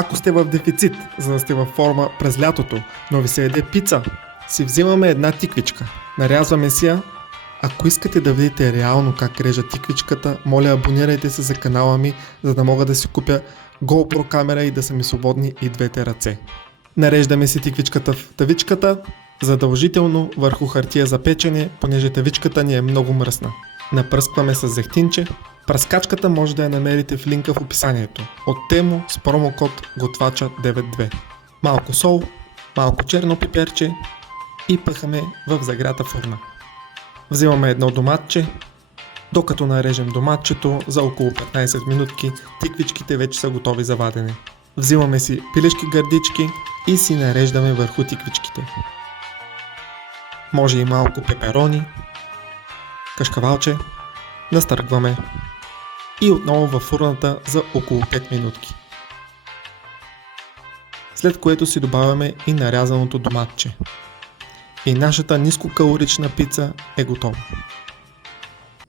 Ако сте в дефицит, за да сте във форма през лятото, но ви се яде пица, си взимаме една тиквичка. Нарязваме си я. Ако искате да видите реално как режа тиквичката, моля абонирайте се за канала ми, за да мога да си купя GoPro камера и да са ми свободни и двете ръце. Нареждаме си тиквичката в тавичката, задължително върху хартия за печене, понеже тавичката ни е много мръсна. Напръскваме с зехтинче. Пръскачката може да я намерите в линка в описанието. От Тему с промокод Готвача92. Малко сол, малко черно пиперче и пъхаме в загрята фурна. Взимаме едно доматче. Докато нарежем доматчето за около 15 минутки, тиквичките вече са готови за вадене. Взимаме си пилешки гърдички и си нареждаме върху тиквичките. Може и малко пеперони, кашкавалче, настъргваме и отново във фурната за около 5 минутки. След което си добавяме и нарязаното доматче. И нашата нискокалорична пица е готова.